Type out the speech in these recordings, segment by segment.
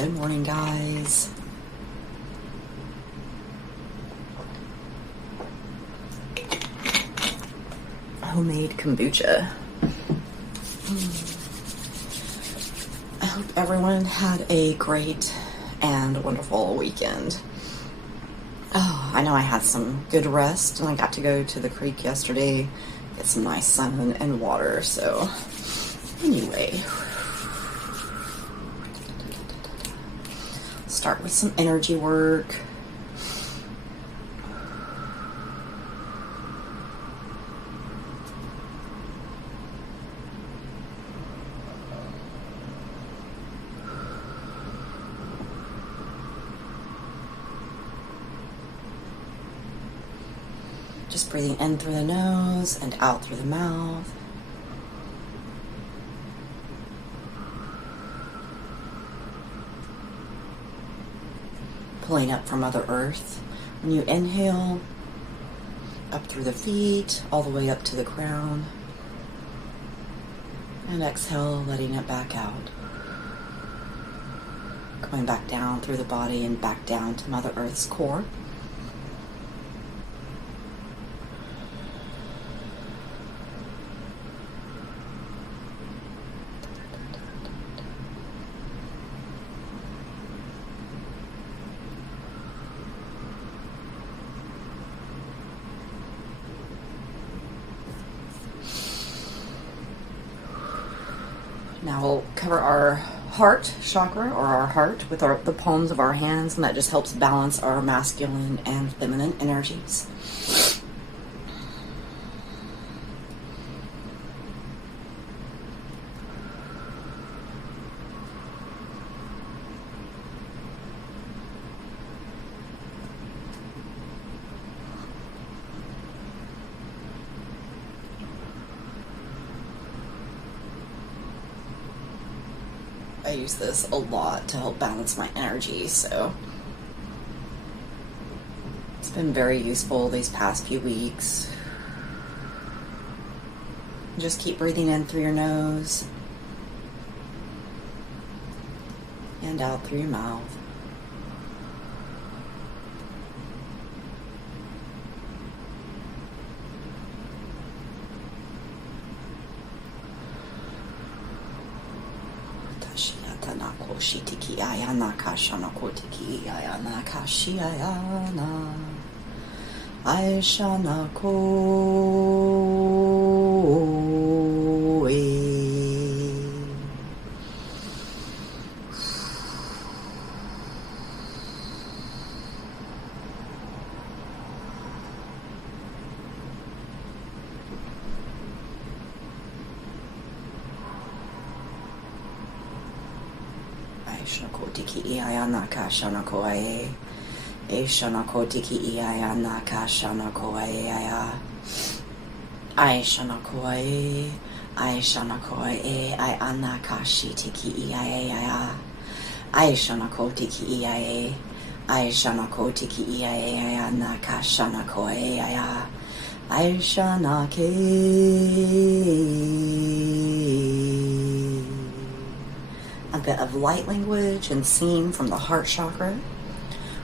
Good morning, guys. Homemade kombucha. I hope everyone had a great and wonderful weekend. Oh, I know I had some good rest, and I got to go to the creek yesterday, get some nice sun and water. So anyway, start with some energy work. Just breathing in through the nose and out through the mouth. Pulling up from Mother Earth. When you inhale, up through the feet, all the way up to the crown. And exhale, letting it back out. Going back down through the body and back down to Mother Earth's core. Now we'll cover our heart chakra, or our heart, with the palms of our hands, and that just helps balance our masculine and feminine energies. I use this a lot to help balance my energy, so it's been very useful these past few weeks. Just keep breathing in through your nose and out through your mouth. Shitiki ayana kashana kotiki ayana kashi ayana aishana ko Shanakotiki Iyanaka Shanakoe E Shanakotiki Iyanaka Shanakoe I Shanakoe I Shanakoe I Anakashi Tiki Iaya I Shanakotiki Iae I Shanakotiki Iae Anaka Shanakoe I Shanake a bit of light language and sing from the heart chakra.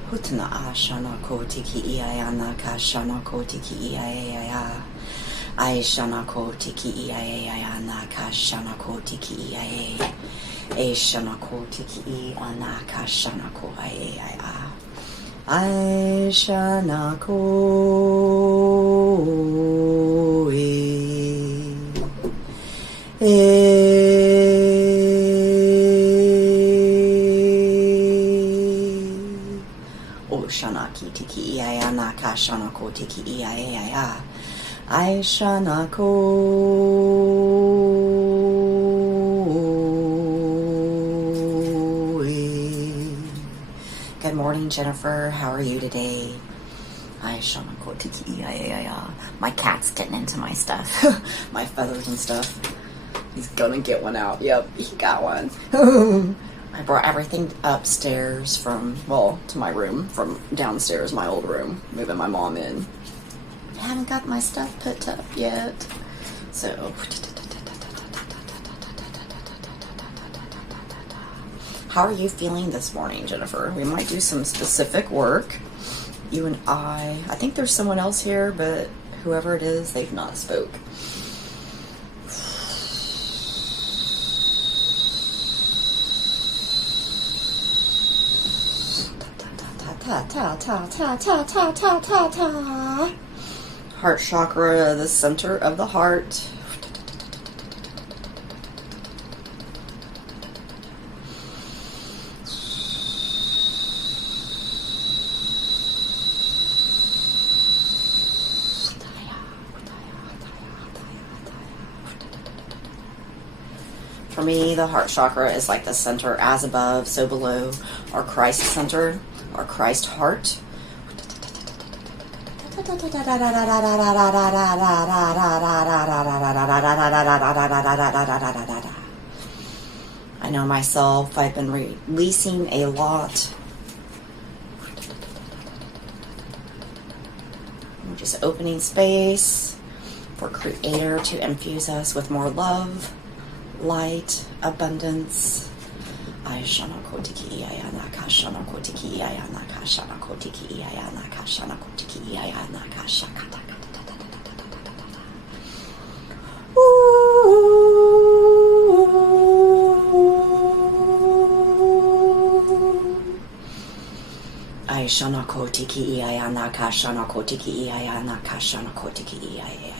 Hutana ashana kotiki iayana kashana kotiki iaya. Aishana kotiki iayana kashana kotiki iaya. Aishana kotiki iana kashana ko iaya. Aishana ko Shanaki tiki iaya naka shanako tiki iaya I shanako. Good morning, Jennifer. How are you today? I shanako tiki iaya. My cat's getting into my stuff. My feathers and stuff. He's gonna get one out. Yep, he got one. I brought everything upstairs to my room, from downstairs, my old room, moving my mom in. I haven't got my stuff put up yet. So, How are you feeling this morning, Jennifer? We might do some specific work. You and I think there's someone else here, but whoever it is, they've not spoke. Heart chakra, the center of the heart. For me, the heart chakra is like the center, as above, so below, our Christ center, our Christ heart. I know myself, I've been releasing a lot. I'm just opening space for Creator to infuse us with more love, light, abundance. I shana kotiki iayana kashana kotiki iayana kashana kotiki iayana kashana kotiki iayana kashakata. I shana kotiki iayana kashana kotiki iayana kashana kotiki iayana.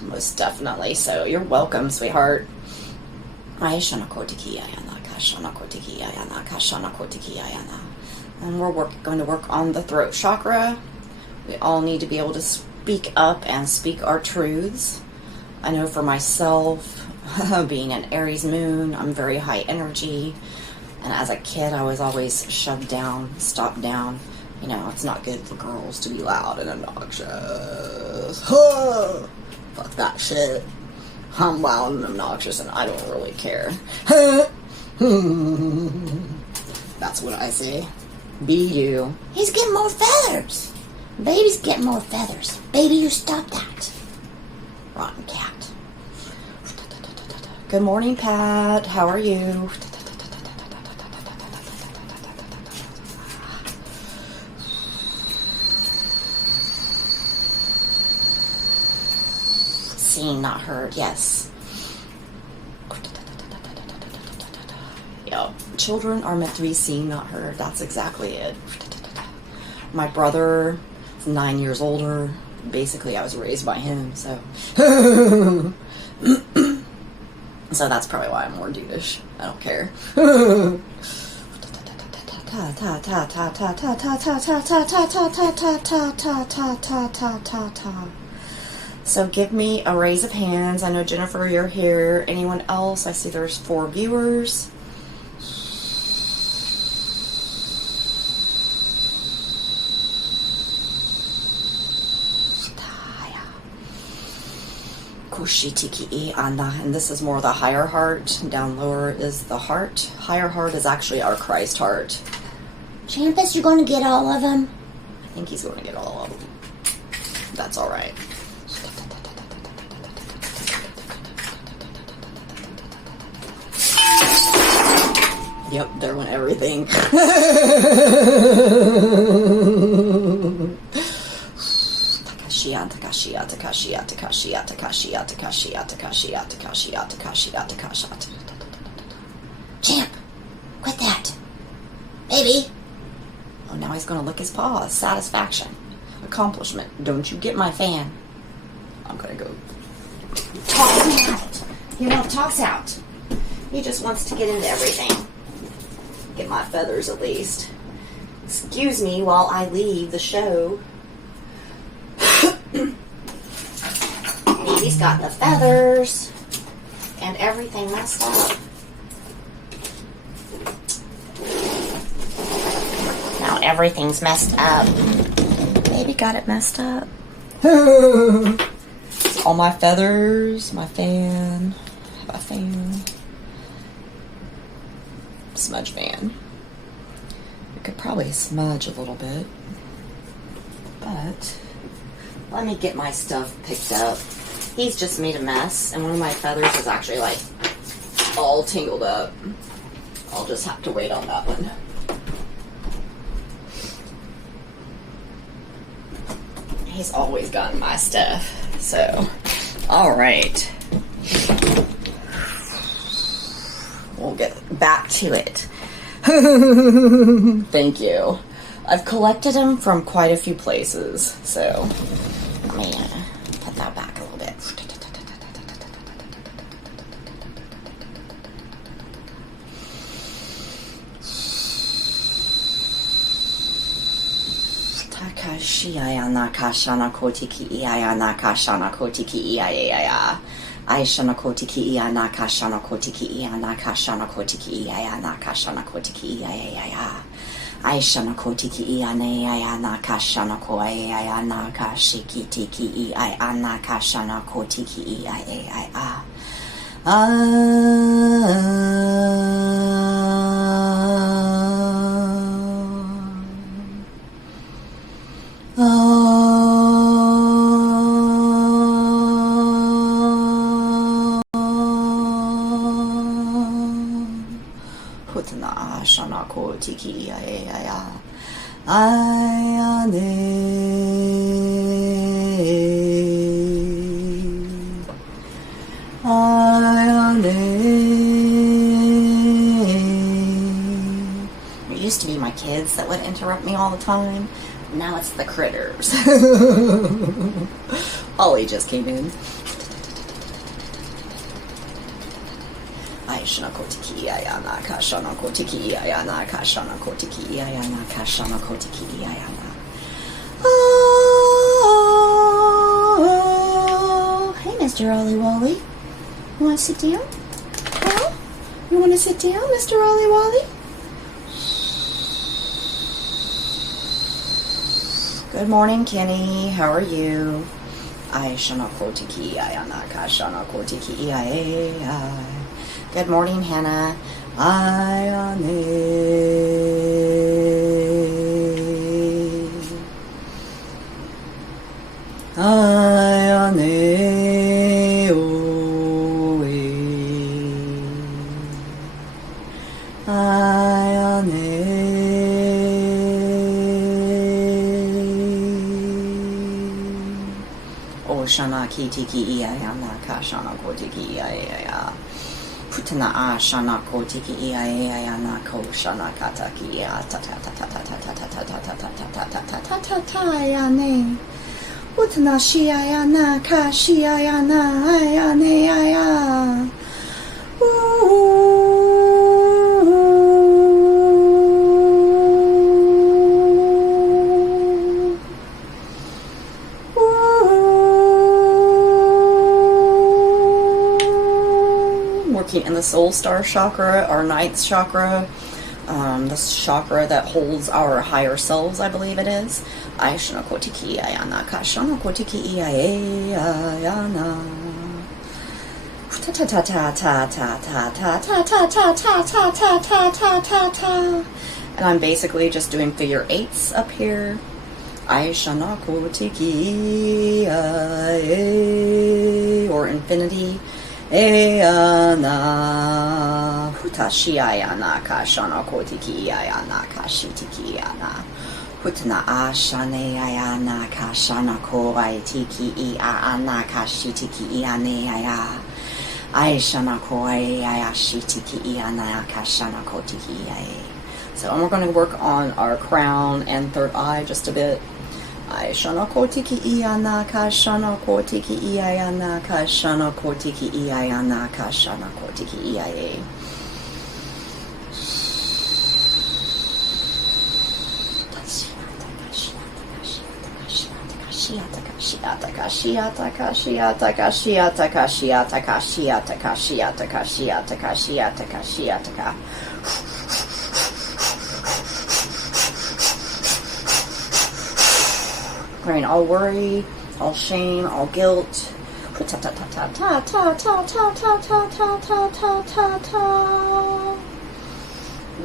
Most definitely. So you're welcome, sweetheart. And we're going to work on the throat chakra. We all need to be able to speak up and speak our truths. I know for myself, being an Aries moon, I'm very high energy. And as a kid, I was always shoved down, stopped down. You know, it's not good for girls to be loud and obnoxious. Fuck that shit. I'm loud and obnoxious and I don't really care. That's what I say. Be you. He's getting more feathers. Baby's getting more feathers. Baby, you stop that. Rotten cat. Good morning, Pat. How are you? Seen, not heard. Yes. Yep. Children are meant to be seen, not heard. That's exactly it. My brother is 9 years older. Basically, I was raised by him, so. So that's probably why I'm more dudish. I don't care. So give me a raise of hands. I know, Jennifer, you're here. Anyone else? I see there's 4 viewers. And this is more the higher heart. Down lower is the heart. Higher heart is actually our Christ heart. Champus, you're going to get all of them? I think he's going to get all of them. That's all right. Yep, there went everything. Champ, quit that. Baby. Oh, now he's going to lick his paws. Satisfaction. Accomplishment. Don't you get my fan. I'm going to go toss him out. You know, toss out. He just wants to get into everything. Get my feathers at least. Excuse me while I leave the show. Baby's got the feathers and everything messed up. Now everything's messed up. Baby got it messed up. All my feathers, my fan, smudge fan. We could probably smudge a little bit, but let me get my stuff picked up. He's just made a mess, and one of my feathers is actually like all tangled up. I'll just have to wait on that one. He's always gotten my stuff, so all right. We'll get back to it. Thank you. I've collected them from quite a few places, so let me put that back a little bit. Takashiaya kashana kotiki iaya kashana kotiki iaya. Aishana kotiki iana kashana kotiki iana kashana kotiki iana kashana kotiki iaya. Aishana kotiki iana kashana koiana kashiki tiki iana kashana kotiki iaya. Putana shana kotiki iaya. Ayane. It used to be my kids that would interrupt me all the time. Now it's the critters. Ollie just came in. Aishana kotiki iayana kashana kotiki iayana kashana kotiki iayana kashana kotiki iayana. Oh, hey, Mr. Ollie Wally. You want to sit down? Huh? You want to sit down, Mr. Ollie Wally? Good morning, Kenny. How are you? Aishana kotiki iayana kashana kotiki iayana. Good morning, Hannah. Ayane. Ayane. Oe. Ayane. Oshana kitiki iayana kashana kotiki iaya. Putana shana kotiki iayana ko shana kataki ta ta ta ta ta ta ta ta ta ta ta ta ta ta ta ta ta ayane. Putana shiayana ka shiayana ayane aya. In the soul star chakra, our ninth chakra, this chakra that holds our higher selves, I believe it is. Aishana kotiki ayana kashana kotiki iayana. Ta ta ta ta ta ta ta ta ta ta ta ta ta ta ta ta ta. And I'm basically just doing figure eights up here. Aishana kotiki or infinity. Eana hutashi ayana kashana kotiki ayana kashitiki ayana hutna ashane ayana kashana koitiki ayana kashitiki ayane aya aishana koi ayashitiki ayana kashana kotiki ayae. So we're going to work on our crown and third eye just a bit. Aishana kotiki iana kashana kotiki iayana kashana kotiki iayana kashana kotiki iaye. Clearing all worry, all shame, all guilt. Ta ta ta ta ta ta ta ta ta ta ta ta ta ta ta.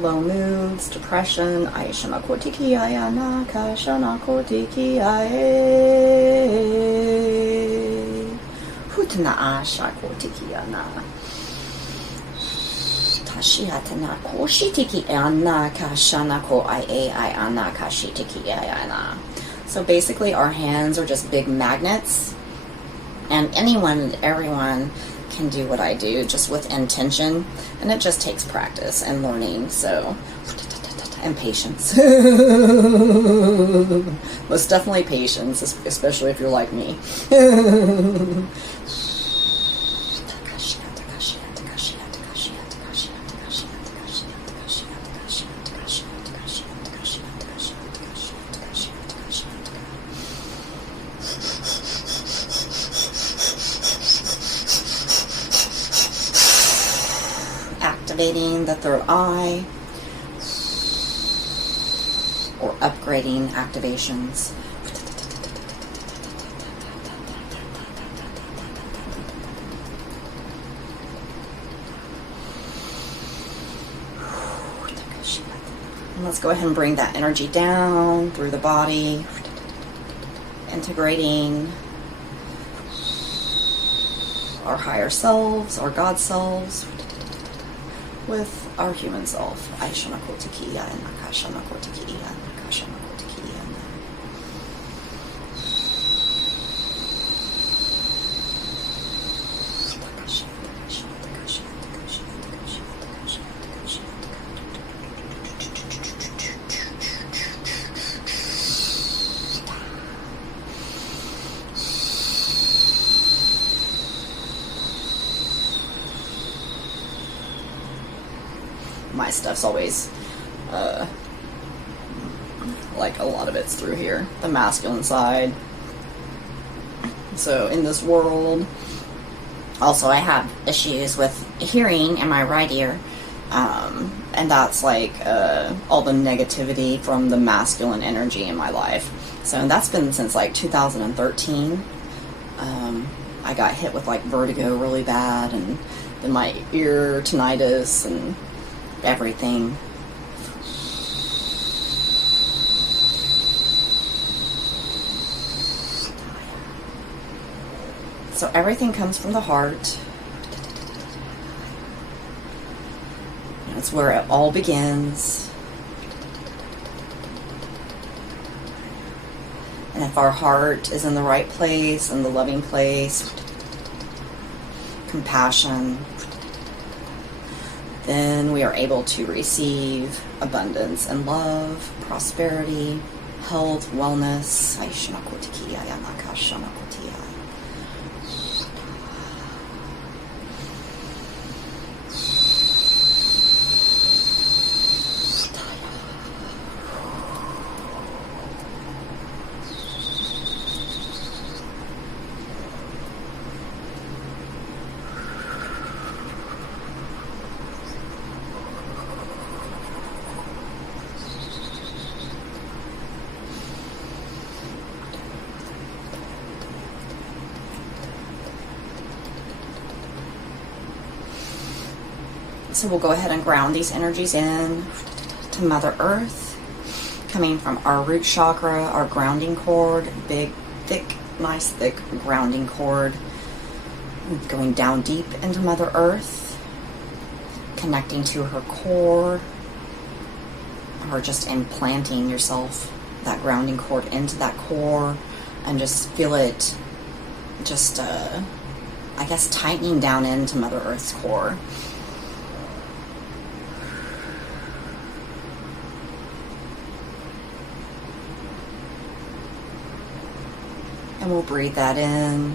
Low moods, depression. Aishana kotiki ayana kashana kotiki aye. Naa Shako Tiki Ana. Tashiatana Koshi Tiki Ana Kashana Ko I Ana Kashi Tiki Ana. So basically our hands are just big magnets, and anyone and everyone can do what I do just with intention, and it just takes practice and learning, so, and patience. Most definitely patience, especially if you're like me. Activating the third eye, or upgrading activations. And let's go ahead and bring that energy down through the body, integrating our higher selves, our God selves, with our human self. Aishana Kotikiya and Nakashana Kotikiya and Nakashana Kotikiya and my stuff's always, like a lot of it's through here, the masculine side. So in this world, also I have issues with hearing in my right ear, and that's like all the negativity from the masculine energy in my life. So that's been since like 2013. I got hit with like vertigo really bad, and then my ear tinnitus and everything. So everything comes from the heart. That's where it all begins. And if our heart is in the right place, in the loving place, compassion, then we are able to receive abundance and love, prosperity, health, wellness. So we'll go ahead and ground these energies in to Mother Earth, coming from our root chakra, our grounding cord, big, thick, nice, thick grounding cord, going down deep into Mother Earth, connecting to her core, or just implanting yourself, that grounding cord into that core, and just feel it just, I guess, tightening down into Mother Earth's core. And we'll breathe that in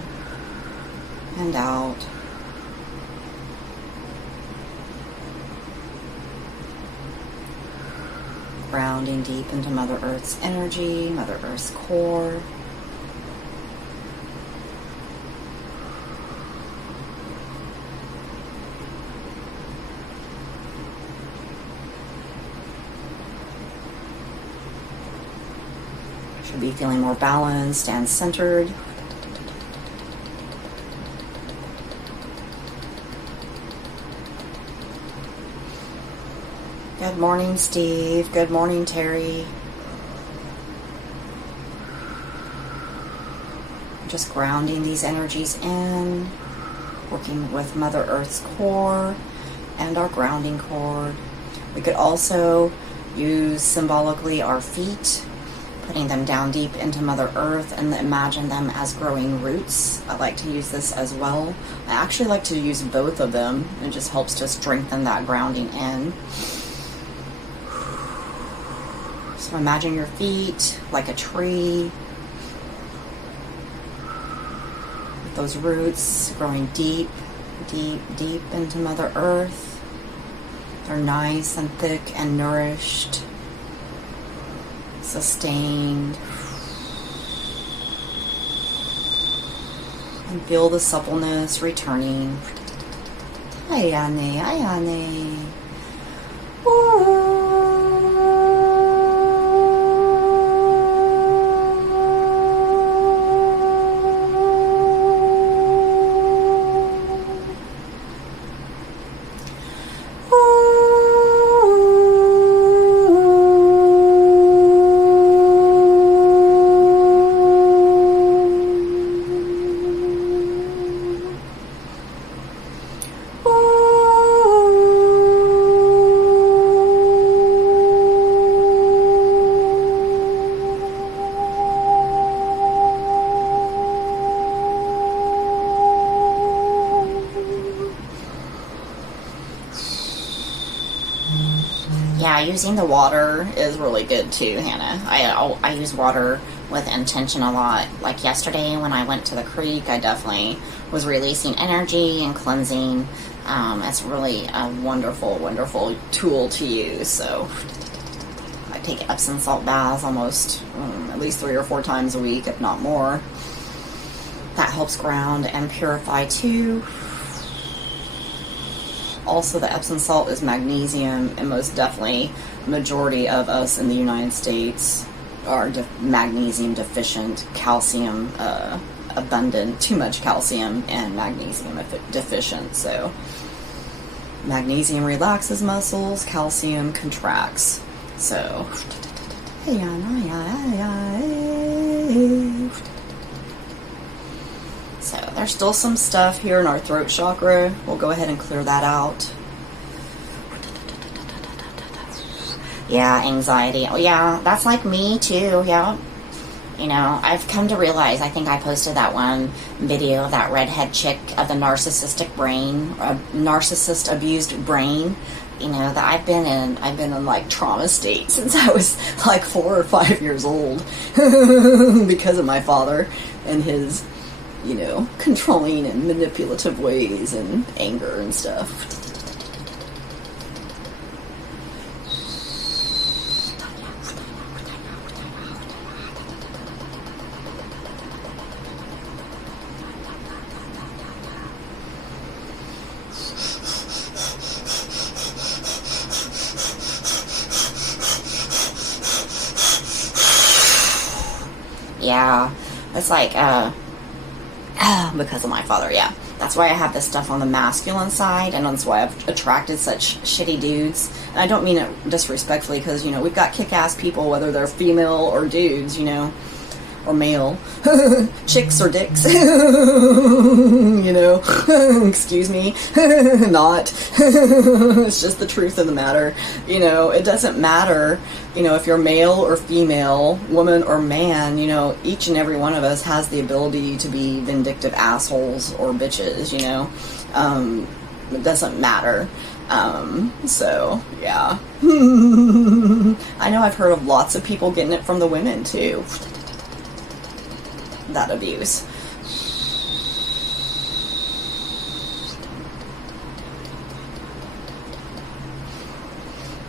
and out. Grounding deep into Mother Earth's energy, Mother Earth's core. Should be feeling more balanced and centered. Good morning, Steve. Good morning, Terry. Just grounding these energies in, working with Mother Earth's core and our grounding cord. We could also use symbolically our feet, putting them down deep into Mother Earth, and imagine them as growing roots. I like to use this as well. I actually like to use both of them. It just helps to strengthen that grounding in. So imagine your feet like a tree, with those roots growing deep, deep, deep into Mother Earth. They're nice and thick and nourished, sustained. And feel the suppleness returning. Ayane, ayane. Ooh. Yeah, using the water is really good too, Hannah. I use water with intention a lot. Like yesterday when I went to the creek, I definitely was releasing energy and cleansing. It's really a wonderful, wonderful tool to use. So I take Epsom salt baths almost at least 3 or 4 times a week, if not more. That helps ground and purify too. Also, the Epsom salt is magnesium, and most definitely majority of us in the United States are magnesium deficient, calcium abundant, too much calcium and magnesium deficient. So magnesium relaxes muscles, calcium contracts. So there's still some stuff here in our throat chakra. We'll go ahead and clear that out. Yeah, anxiety. Oh yeah, that's like me too. Yeah. You know, I've come to realize, I think I posted that one video of that redhead chick of the narcissistic brain, narcissist abused brain. You know, that I've been in like trauma state since I was like 4 or 5 years old because of my father and his, you know, controlling and manipulative ways and anger and stuff. Yeah, it's like, because of my father, yeah. That's why I have this stuff on the masculine side, and that's why I've attracted such shitty dudes. And I don't mean it disrespectfully, because, you know, we've got kick-ass people, whether they're female or dudes, you know, or male. Chicks or dicks. You know, excuse me. Not. It's just the truth of the matter. You know, it doesn't matter, you know, if you're male or female, woman or man, you know, each and every one of us has the ability to be vindictive assholes or bitches, you know. It doesn't matter. So, yeah. I know I've heard of lots of people getting it from the women, too. That abuse.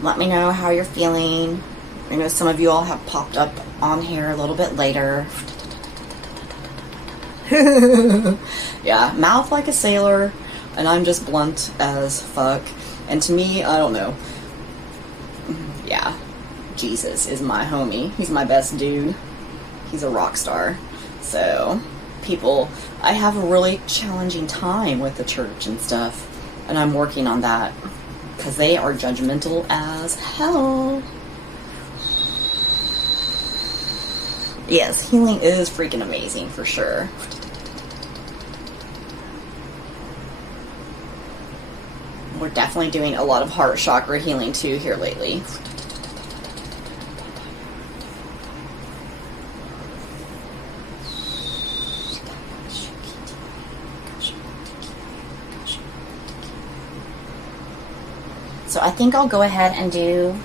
Let me know how you're feeling. I know some of you all have popped up on here a little bit later. Yeah, mouth like a sailor, and I'm just blunt as fuck. And to me, I don't know. Yeah, Jesus is my homie. He's my best dude. He's a rock star. So, people, I have a really challenging time with the church and stuff, and I'm working on that, because they are judgmental as hell. Yes, healing is freaking amazing, for sure. We're definitely doing a lot of heart chakra healing too here lately. So I think I'll go ahead and do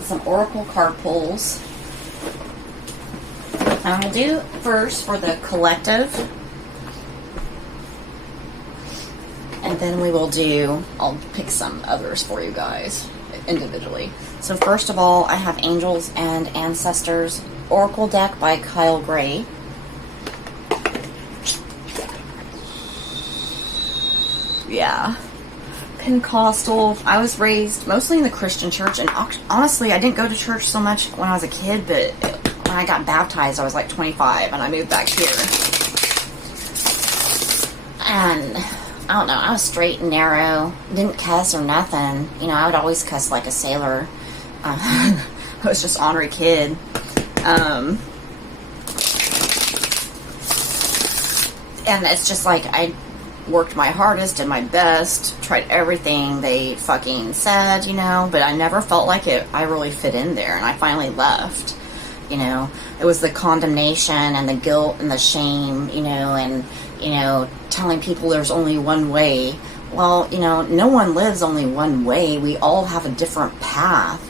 some oracle card pulls. I'm going to do first for the collective. And then we will I'll pick some others for you guys individually. So first of all, I have Angels and Ancestors Oracle deck by Kyle Gray. Yeah. Pentecostal. I was raised mostly in the Christian church, and honestly, I didn't go to church so much when I was a kid, but when I got baptized, I was like 25, and I moved back here. And I don't know, I was straight and narrow, didn't cuss or nothing. You know, I would always cuss like a sailor. I was just ornery kid. And it's just like, I worked my hardest, did my best, tried everything they fucking said, you know, but I never felt like I really fit in there, and I finally left, you know. It was the condemnation and the guilt and the shame, you know, and, you know, telling people there's only one way. Well, you know, no one lives only one way. We all have a different path,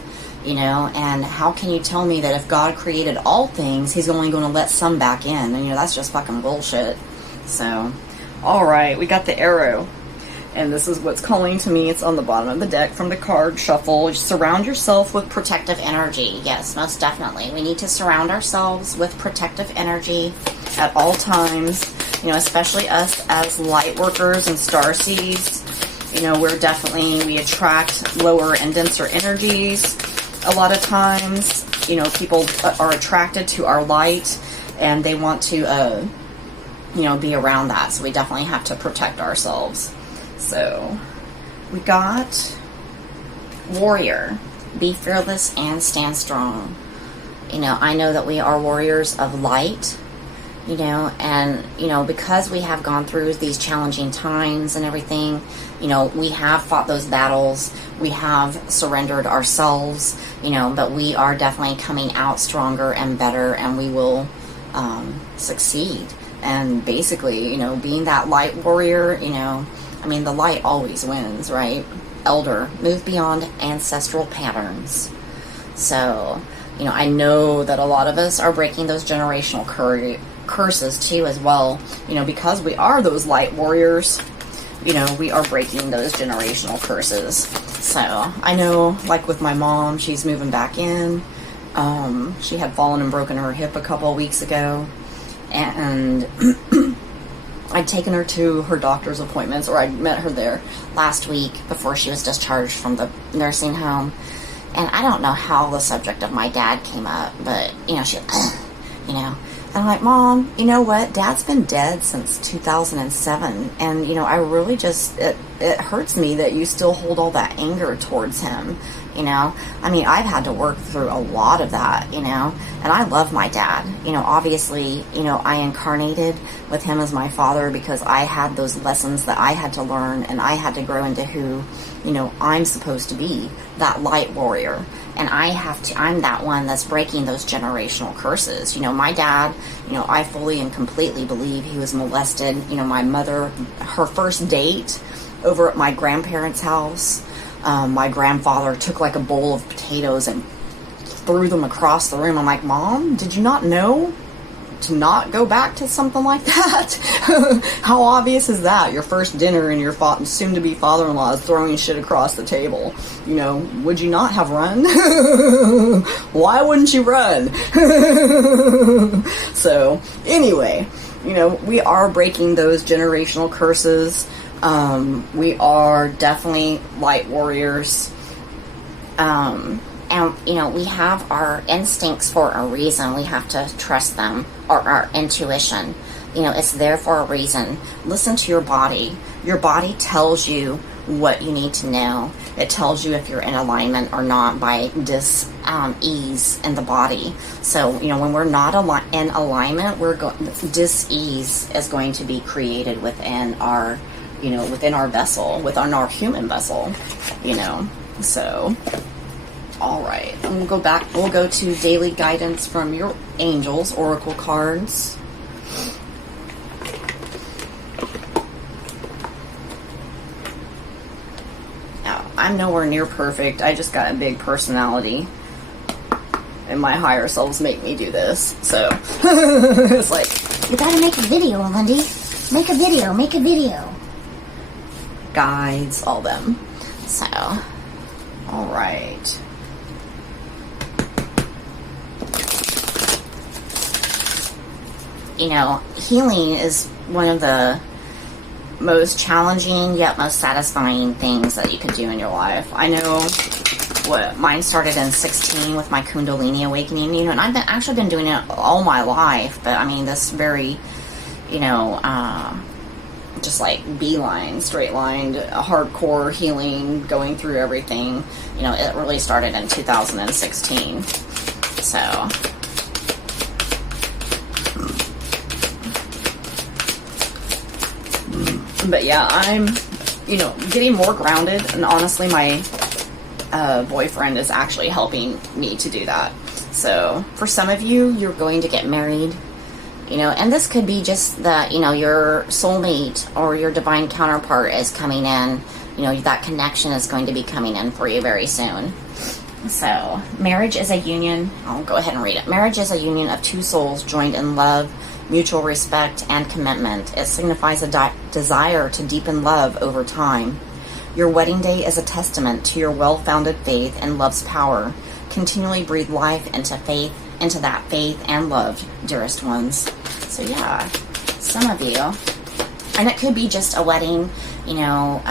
you know, and how can you tell me that if God created all things, he's only going to let some back in? And, you know, that's just fucking bullshit. So, all right, we got the arrow, and this is what's calling to me. It's on the bottom of the deck from the card shuffle. Surround yourself with protective energy. Yes, most definitely. We need to surround ourselves with protective energy at all times, you know, especially us as light workers and starseeds. You know, we attract lower and denser energies a lot of times. You know, people are attracted to our light, and they want to, you know, be around that. So we definitely have to protect ourselves. So we got Warrior. Be fearless and stand strong. You know, I know that we are warriors of light, you know, and, you know, because we have gone through these challenging times and everything, you know, we have fought those battles. We have surrendered ourselves, you know, but we are definitely coming out stronger and better, and we will succeed. And basically, you know, being that light warrior, you know, I mean, the light always wins, right? Elder, move beyond ancestral patterns. So, you know, I know that a lot of us are breaking those generational curses too as well. You know, because we are those light warriors, you know, we are breaking those generational curses. So, I know, like with my mom, she's moving back in. She had fallen and broken her hip a couple of weeks ago. And I'd taken her to her doctor's appointments, or I'd met her there last week before she was discharged from the nursing home. And I don't know how the subject of my dad came up, but, you know, she, you know, and I'm like, Mom, you know what? Dad's been dead since 2007. And, you know, I really just, it hurts me that you still hold all that anger towards him. You know, I mean, I've had to work through a lot of that, you know, and I love my dad. You know, obviously, you know, I incarnated with him as my father because I had those lessons that I had to learn, and I had to grow into who, you know, I'm supposed to be, that light warrior. And I'm that one that's breaking those generational curses. You know, my dad, you know, I fully and completely believe he was molested. You know, my mother, her first date over at my grandparents' house, my grandfather took like a bowl of potatoes and threw them across the room. I'm like, Mom, did you not know to not go back to something like that? How obvious is that? Your first dinner and your soon-to-be father-in-law is throwing shit across the table. You know, would you not have run? Why wouldn't you run? So, anyway, you know, we are breaking those generational curses. We are definitely light warriors. And, you know, we have our instincts for a reason. We have to trust them, or our intuition. You know, it's there for a reason. Listen to your body. Your body tells you what you need to know. It tells you if you're in alignment or not by dis-ease in the body. So, you know, when we're not in alignment, dis-ease is going to be created within our, you know, within our vessel, within our human vessel, you know. So, all right, and we'll go back. We'll go to daily guidance from your angels, oracle cards. Now, I'm nowhere near perfect. I just got a big personality, and my higher selves make me do this. So it's like, you gotta make a video, Lindy. Make a video. Make a video. Guides, all them. So, all right. You know, healing is one of the most challenging yet most satisfying things that you can do in your life. I know what mine started in 16 with my Kundalini awakening, you know, and I've actually been doing it all my life, but I mean, this very, you know, just like beeline, straight lined, hardcore healing, going through everything, you know, it really started in 2016. So, but yeah, I'm, you know, getting more grounded, and honestly, my boyfriend is actually helping me to do that. So for some of you, you're going to get married, you know, and this could be just that, you know, your soulmate or your divine counterpart is coming in, you know, that connection is going to be coming in for you very soon. So marriage is a union. I'll go ahead and read it. Marriage is a union of two souls joined in love, mutual respect, and commitment. It signifies a desire to deepen love over time. Your wedding day is a testament to your well-founded faith and love's power. Continually breathe life into that faith and love, dearest ones. So yeah, some of you, and it could be just a wedding, you know,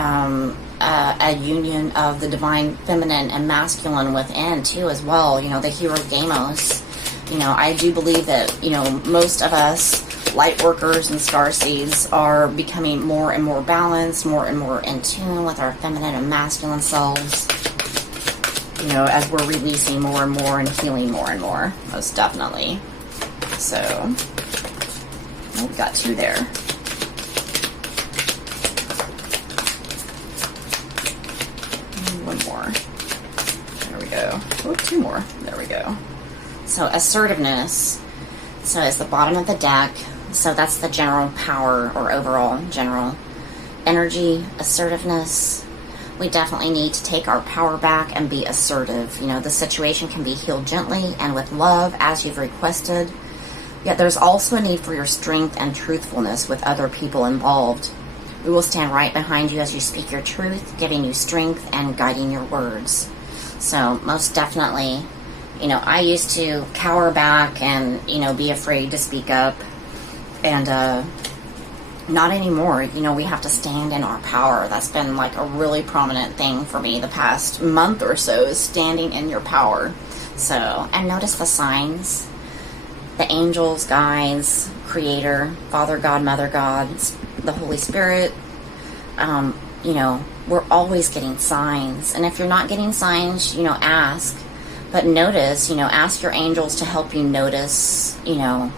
a union of the divine feminine and masculine within too as well, you know, the hero Gamos. You know, I do believe that, you know, most of us light workers and starseeds are becoming more and more balanced, more and more in tune with our feminine and masculine selves, you know, as we're releasing more and more and healing more and more, most definitely. So, oh, we got two there. One more. There we go. Oh, two more. There we go. So assertiveness, so it's the bottom of the deck, so that's the general power or overall general energy, assertiveness. We definitely need to take our power back and be assertive. You know, the situation can be healed gently and with love as you've requested, yet there's also a need for your strength and truthfulness with other people involved. We will stand right behind you as you speak your truth, giving you strength and guiding your words. So most definitely, you know, I used to cower back and, you know, be afraid to speak up. And not anymore. You know, we have to stand in our power. That's been like a really prominent thing for me the past month or so, is standing in your power. So, and notice the signs. The angels, guides, Creator, Father God, Mother God, the Holy Spirit. You know, we're always getting signs. And if you're not getting signs, you know, ask. But notice, you know, ask your angels to help you notice, you know,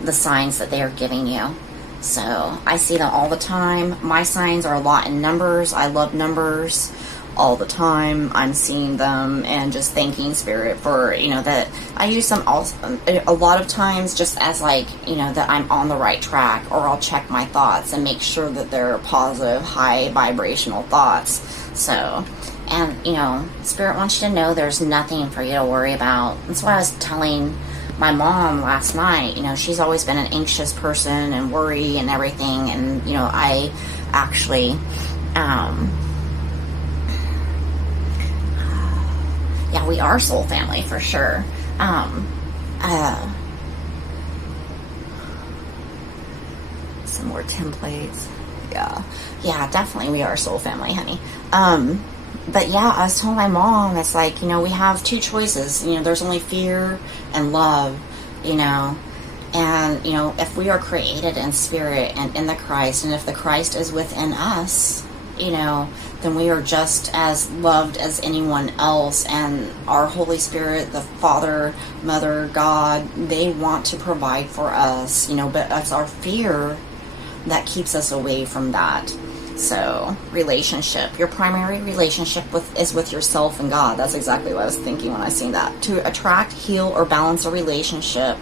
the signs that they are giving you. So I see that all the time. My signs are a lot in numbers. I love numbers all the time. I'm seeing them and just thanking Spirit for, you know, that I use them also a lot of times just as like, you know, that I'm on the right track, or I'll check my thoughts and make sure that they're positive, high vibrational thoughts. So, and, you know, Spirit wants you to know there's nothing for you to worry about. That's what I was telling my mom last night. You know, she's always been an anxious person and worry and everything. And, you know, I actually, yeah, we are soul family for sure. Some more templates. Yeah, definitely we are soul family, honey. But yeah, I was telling my mom, it's like, you know, we have two choices. You know, there's only fear and love, you know. And, you know, if we are created in spirit and in the Christ, and if the Christ is within us, you know, then we are just as loved as anyone else. And our Holy Spirit, the Father, Mother, God, they want to provide for us, you know, but it's our fear that keeps us away from that. So, relationship. Your primary relationship is with yourself and God. That's exactly what I was thinking when I seen that. To attract, heal, or balance a relationship,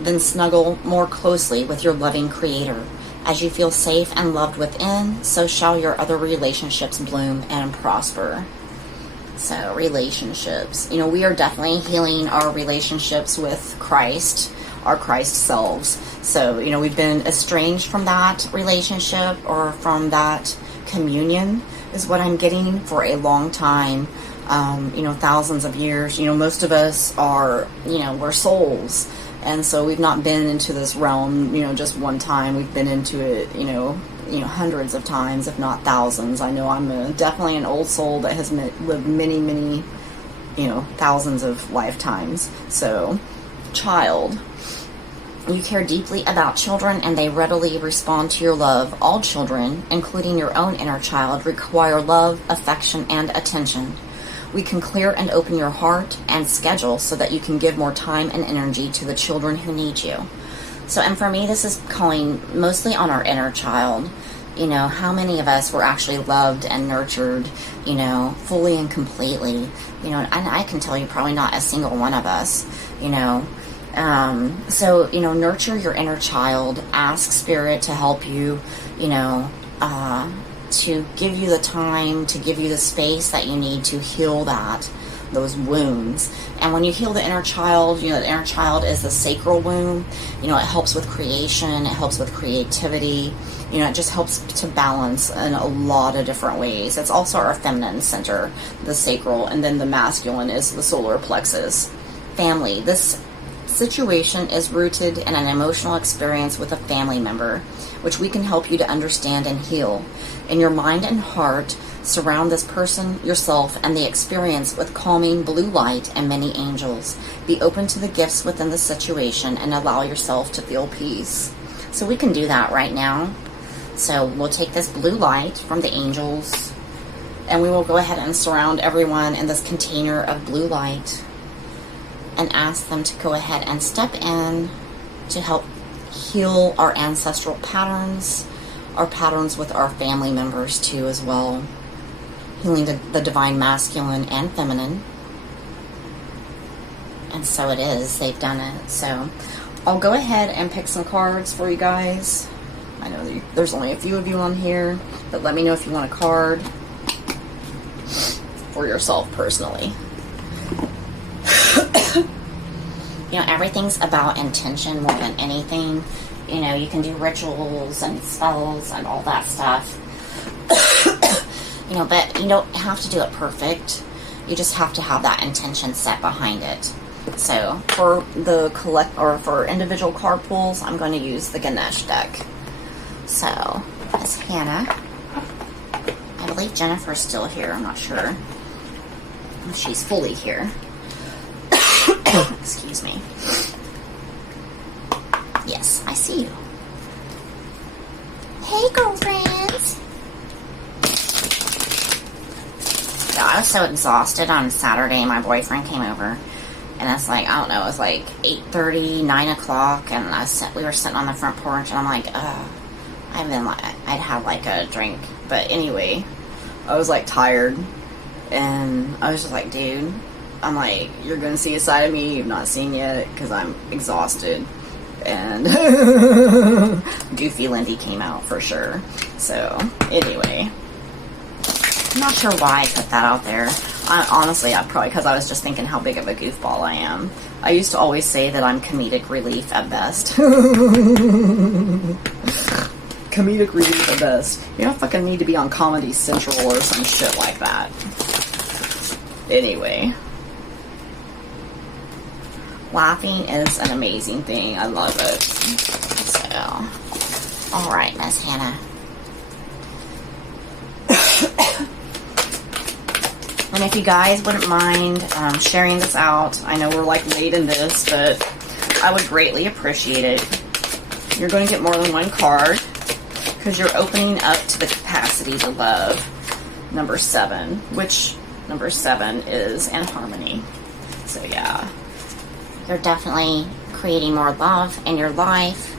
then snuggle more closely with your loving Creator. As you feel safe and loved within, so shall your other relationships bloom and prosper. So, relationships. You know, we are definitely healing our relationships with Christ, our Christ selves. So, you know, we've been estranged from that relationship or from that communion is what I'm getting for a long time. You know, thousands of years. You know, most of us are, you know, we're souls. And so we've not been into this realm, you know, just one time. We've been into it, you know, hundreds of times, if not thousands. I know I'm definitely an old soul that has lived many, many, you know, thousands of lifetimes. So, child. You care deeply about children and they readily respond to your love. All children, including your own inner child, require love, affection, and attention. We can clear and open your heart and schedule so that you can give more time and energy to the children who need you. So, and for me, this is calling mostly on our inner child. You know, how many of us were actually loved and nurtured, you know, fully and completely? You know, and I can tell you probably not a single one of us, you know. So, you know, nurture your inner child, ask Spirit to help you, you know, to give you the time, to give you the space that you need to heal those wounds. And when you heal the inner child, you know, the inner child is the sacral womb. You know, it helps with creation, it helps with creativity. You know, it just helps to balance in a lot of different ways. It's also our feminine center, the sacral, and then the masculine is the solar plexus. Family. This situation is rooted in an emotional experience with a family member, which we can help you to understand and heal. In your mind and heart, surround this person, yourself, and the experience with calming blue light and many angels. Be open to the gifts within the situation and allow yourself to feel peace. So we can do that right now. So we'll take this blue light from the angels and we will go ahead and surround everyone in this container of blue light and ask them to go ahead and step in to help heal our ancestral patterns, our patterns with our family members too as well. Healing the divine masculine and feminine. And so it is. They've done it. So I'll go ahead and pick some cards for you guys. I know there's only a few of you on here, but let me know if you want a card for yourself personally. You know, everything's about intention more than anything. You know, you can do rituals and spells and all that stuff. You know, but you don't have to do it perfect. You just have to have that intention set behind it. So for the for individual card pulls, I'm going to use the Ganesh deck. So Miss Hannah, I believe Jennifer's still here. I'm not sure if she's fully here. Excuse me. Yes, I see you. Hey, girlfriends. Yeah, I was so exhausted on Saturday. My boyfriend came over, and it's like, I don't know, it was like 8:30, 9 o'clock, and we were sitting on the front porch, and I'm like, I'd had like a drink, but anyway, I was like tired, and I was just like, dude, I'm like, you're gonna see a side of me you've not seen yet, because I'm exhausted. And Goofy Lindy came out for sure. So anyway, I'm not sure why I put that out there. Honestly, probably because I was just thinking how big of a goofball I am. I used to always say that I'm comedic relief at best. Comedic relief at best. You don't fucking need to be on Comedy Central or some shit like that. Anyway. Laughing is an amazing thing. I love it. So, alright, Miss Hannah. And if you guys wouldn't mind sharing this out, I know we're like late in this, but I would greatly appreciate it. You're going to get more than one card because you're opening up to the capacity to love. Number 7, which number 7 is in harmony. So yeah. You're definitely creating more love in your life.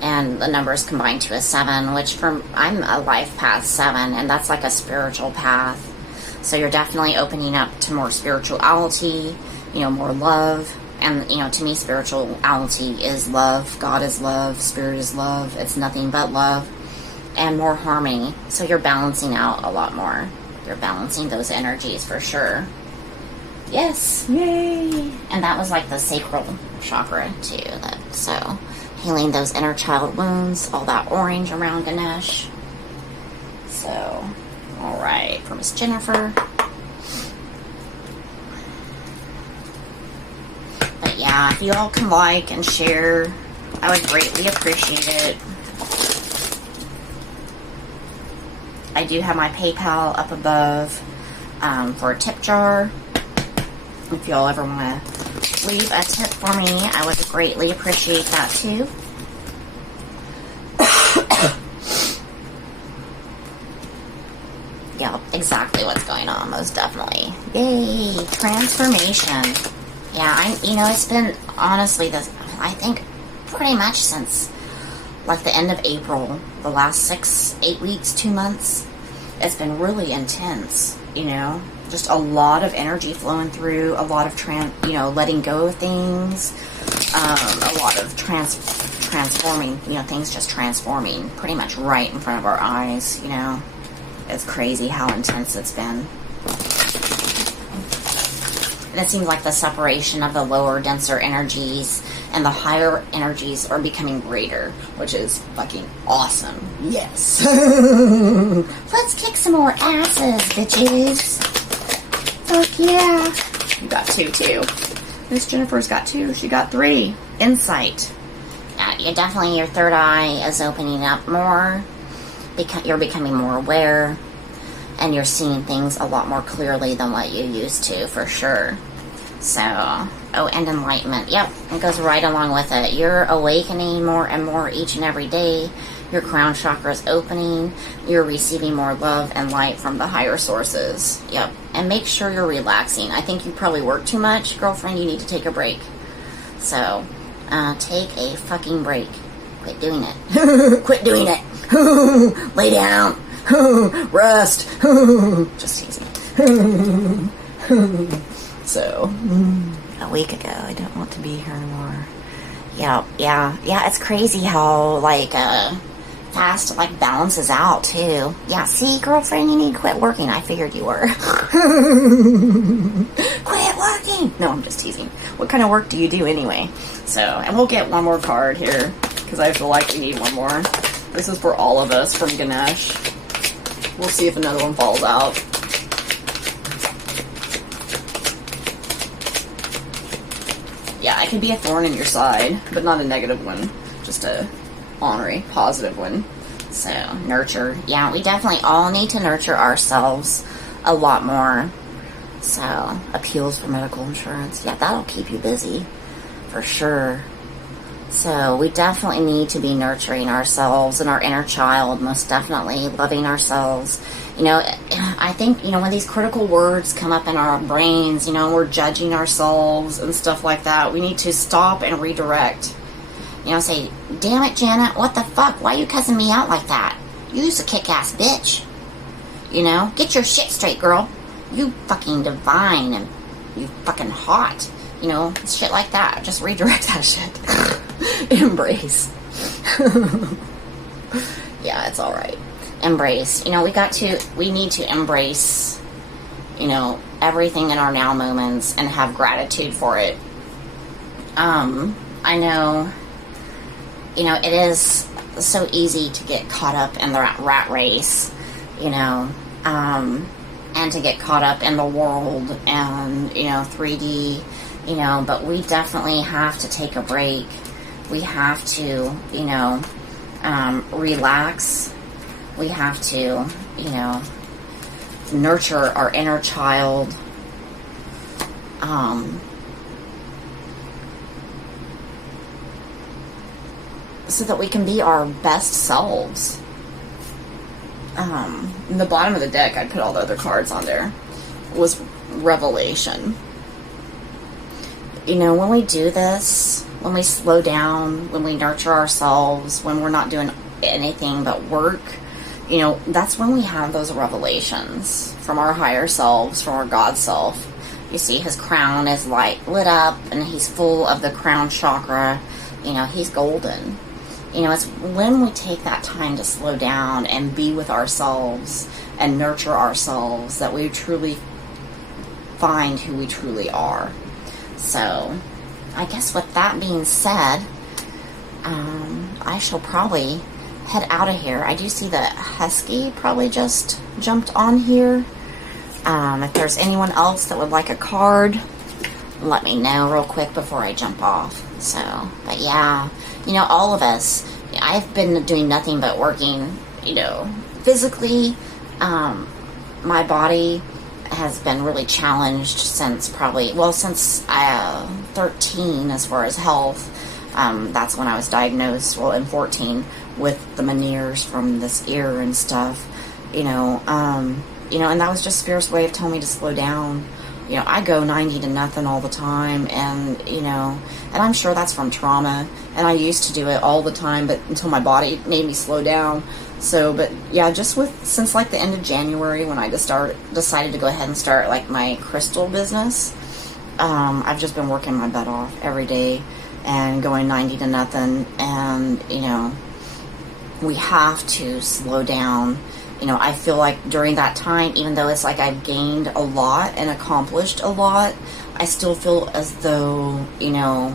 and the numbers combined to a 7, which I'm a life path 7, and that's like a spiritual path. So you're definitely opening up to more spirituality, more love. And, to me, spirituality is love. God is love. Spirit is love. It's nothing but love. And more harmony. So you're balancing out a lot more. You're balancing those energies for sure. Yes. Yay. And that was like the sacral chakra, too. So healing those inner child wounds. All that orange around Ganesh. So, all right. For Miss Jennifer. But yeah, if you all can like and share, I would greatly appreciate it. I do have my PayPal up above for a tip jar. If y'all ever want to leave a tip for me, I would greatly appreciate that too. Yeah, exactly what's going on, most definitely. Yay, transformation. Yeah, it's been, honestly, I think pretty much since, like, the end of April, the last 6-8 weeks, 2 months, it's been really intense, just a lot of energy flowing through, a lot of, letting go of things, a lot of transforming, things just transforming pretty much right in front of our eyes, It's crazy how intense it's been. And it seems like the separation of the lower, denser energies and the higher energies are becoming greater, which is fucking awesome. Yes. Let's kick some more asses, bitches. Fuck yeah. You got 2, too. Miss Jennifer's got 2. She got 3. Insight. Yeah, your third eye is opening up more. You're becoming more aware. And you're seeing things a lot more clearly than what you used to, for sure. So, and enlightenment. Yep, it goes right along with it. You're awakening more and more each and every day. Your crown chakra is opening. You're receiving more love and light from the higher sources. Yep, and make sure you're relaxing. I think you probably work too much. Girlfriend, you need to take a break. So, take a fucking break. Quit doing it. Quit doing it. Lay down. Rest. Just teasing. So, a week ago, I don't want to be here anymore. Yeah, it's crazy how, fast, balances out, too. Yeah, see, girlfriend, you need to quit working. I figured you were. Quit working! No, I'm just teasing. What kind of work do you do anyway? So, and we'll get one more card here, because I feel like we need one more. This is for all of us from Ganesh. We'll see if another one falls out. Yeah, it could be a thorn in your side, but not a negative one. Just a honorary, positive one. So, nurture. Yeah, we definitely all need to nurture ourselves a lot more. So, appeals for medical insurance. Yeah, that'll keep you busy. For sure. So, we definitely need to be nurturing ourselves and our inner child, most definitely. Loving ourselves. I think, when these critical words come up in our brains, we're judging ourselves and stuff like that, we need to stop and redirect. Say, damn it, Janet, what the fuck? Why are you cussing me out like that? You's a kick-ass bitch. Get your shit straight, girl. You fucking divine and you fucking hot. Shit like that. Just redirect that shit. Embrace. Yeah, it's alright. Embrace. We need to embrace, everything in our now moments and have gratitude for it. I know, it is so easy to get caught up in the rat race, and to get caught up in the world and, 3D, but we definitely have to take a break. We have to, relax. We have to, nurture our inner child. So that we can be our best selves. In the bottom of the deck, I put all the other cards on there, was revelation. When we do this, when we slow down, when we nurture ourselves, when we're not doing anything but work, you know, that's when we have those revelations from our higher selves, from our God self. You see, his crown is like lit up and he's full of the crown chakra. You know, he's golden. You know, it's when we take that time to slow down and be with ourselves and nurture ourselves that we truly find who we truly are. So, I guess with that being said, I shall probably head out of here. I do see that Husky probably just jumped on here. If there's anyone else that would like a card, let me know real quick before I jump off. So, but yeah, you know, all of us, I've been doing nothing but working, you know, physically. My body has been really challenged since since 13 as far as health. That's when I was diagnosed, in 14, with the Meniere's from this ear and stuff, you know, and that was just Spirit's way of telling me to slow down. You know, I go 90 to nothing all the time, and, you know, and I'm sure that's from trauma, and I used to do it all the time, but until my body made me slow down. So, but yeah, since like the end of January, when I decided to go ahead and start like my crystal business, I've just been working my butt off every day and going 90 to nothing, and, you know, we have to slow down. You know, I feel like during that time, even though it's like I've gained a lot and accomplished a lot, I still feel as though, you know,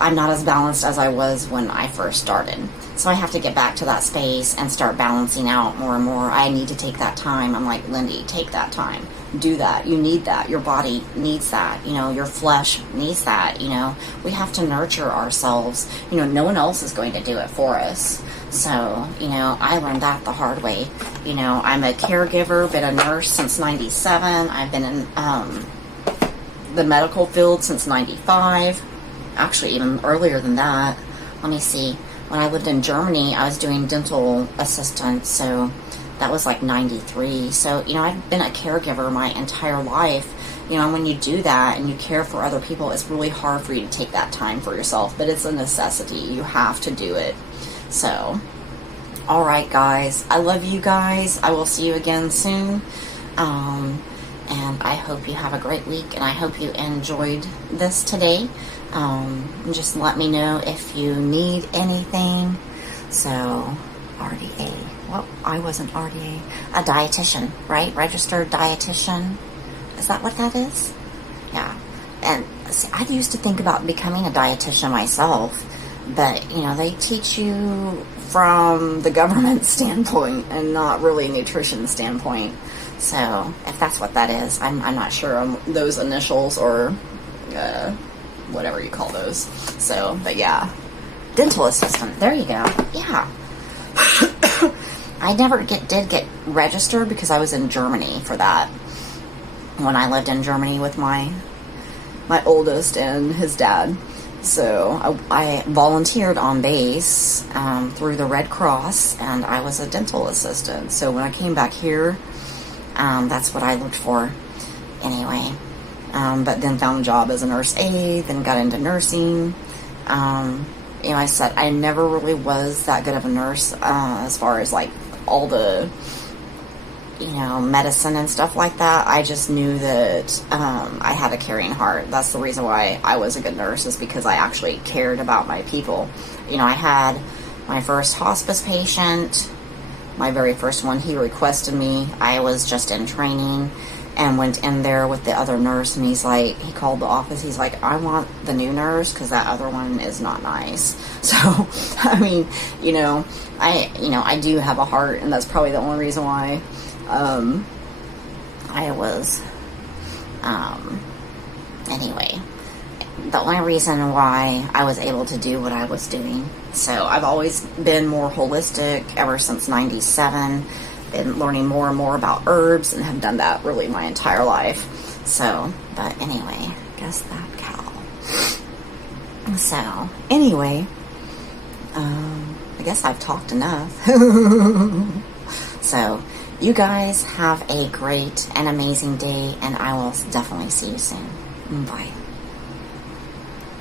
I'm not as balanced as I was when I first started. So I have to get back to that space and start balancing out more and more. I need to take that time. I'm like, Lindy, take that time. Do that. You need that. Your body needs that. You know, your flesh needs that. You know, we have to nurture ourselves. You know, no one else is going to do it for us. So, you know, I learned that the hard way. You know, I'm a caregiver, been a nurse since 97. I've been in the medical field since 95. Actually, even earlier than that. Let me see. When I lived in Germany, I was doing dental assistant, so that was like 93. So, you know, I've been a caregiver my entire life. You know, when you do that and you care for other people, it's really hard for you to take that time for yourself, but it's a necessity. You have to do it. So, all right, guys. I love you guys. I will see you again soon. And I hope you have a great week, and I hope you enjoyed this today. Just let me know if you need anything. So, RDA. Well, I wasn't RDA. A dietitian, right? Registered dietitian. Is that what that is? Yeah. And see, I used to think about becoming a dietitian myself, but, you know, they teach you from the government standpoint and not really nutrition standpoint. So, if that's what that is, I'm not sure on those initials or whatever you call those. So, but yeah. Dental assistant. There you go. Yeah. I never did get registered because I was in Germany for that. When I lived in Germany with my oldest and his dad. So I volunteered on base through the Red Cross, and I was a dental assistant. So when I came back here, that's what I looked for anyway. But then found a job as a nurse aide, then got into nursing. You know, I said I never really was that good of a nurse as far as like all the, you know, medicine and stuff like that. I just knew that I had a caring heart. That's the reason why I was a good nurse, is because I actually cared about my people. You know, I had my first hospice patient, my very first one. He requested me. I was just in training and went in there with the other nurse, and he called the office. He's like, I want the new nurse because that other one is not nice. So, I mean, I do have a heart, and that's probably the only reason why I was, anyway, the only reason why I was able to do what I was doing. So I've always been more holistic ever since 97, been learning more and more about herbs, and have done that really my entire life. So, but anyway, guess that cow. So, anyway, I guess I've talked enough. So, you guys have a great and amazing day, and I will definitely see you soon. Bye.